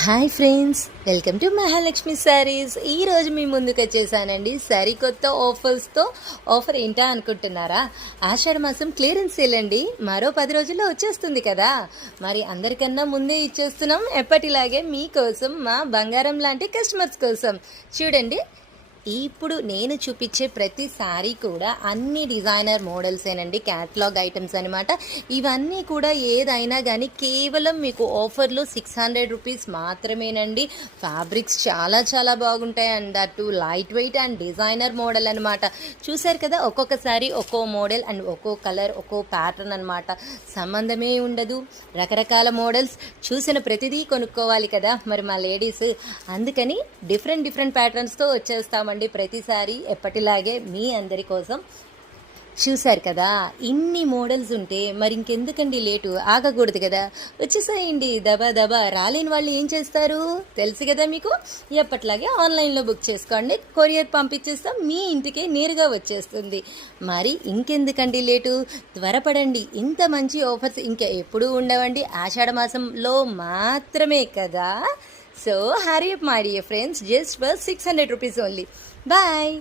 Hi friends, welcome to Mahalakshmi saris. ఈరోజు మీ ముందుకు వచ్చేసానండి సరికొత్త ఆఫర్స్తో. ఆఫర్ ఏంటా అనుకుంటున్నారా? ఆషాఢ మాసం క్లియరెన్స్ సేల్ అండి. మరో 10 రోజుల్లో వచ్చేస్తుంది కదా, మరి అందరికన్నా ముందే ఇచ్చేస్తున్నాం. ఎప్పటిలాగే మీకోసం, మా బంగారం లాంటి కస్టమర్స్ కోసం. చూడండి, ఇప్పుడు నేను చూపించే ప్రతి శారీ కూడా అన్ని డిజైనర్ మోడల్సేనండి, క్యాటలాగ్ ఐటమ్స్ అనమాట. ఇవన్నీ కూడా ఏదైనా కానీ కేవలం మీకు ఆఫర్లో 600 రూపీస్ మాత్రమేనండి. ఫ్యాబ్రిక్స్ చాలా చాలా బాగుంటాయి అండ్ అటు light weight and designer model అనమాట. చూసారు కదా, ఒక్కొక్క శారీ ఒక్కో మోడల్ అండ్ ఒక్కో కలర్ ఒక్కో ప్యాటర్న్ అనమాట. సంబంధమే ఉండదు, రకరకాల మోడల్స్. చూసిన ప్రతిదీ కొనుక్కోవాలి కదా మరి మా లేడీస్. అందుకని డిఫరెంట్ ప్యాటర్న్స్తో వచ్చేస్తామండి ప్రతిసారి ఎప్పటిలాగే మీ అందరి కోసం. చూశారు కదా, ఇన్ని మోడల్స్ ఉంటే మరి ఇంకెందుకండి లేటు? ఆగకూడదు కదా, వచ్చేసేయండి దబా దబా. రాలేని వాళ్ళు ఏం చేస్తారు తెలుసు కదా మీకు. ఎప్పటిలాగే ఆన్లైన్లో బుక్ చేసుకోండి, కొరియర్ పంపించేస్తాం, మీ ఇంటికే నేరుగా వచ్చేస్తుంది. మరి ఇంకెందుకండి లేటు? త్వరపడండి. ఇంత మంచి ఆఫర్స్ ఇంకా ఎప్పుడూ ఉండవండి, ఆషాఢ మాసంలో మాత్రమే కదా. So hurry up my dear friends, just for 600 rupees only. Bye.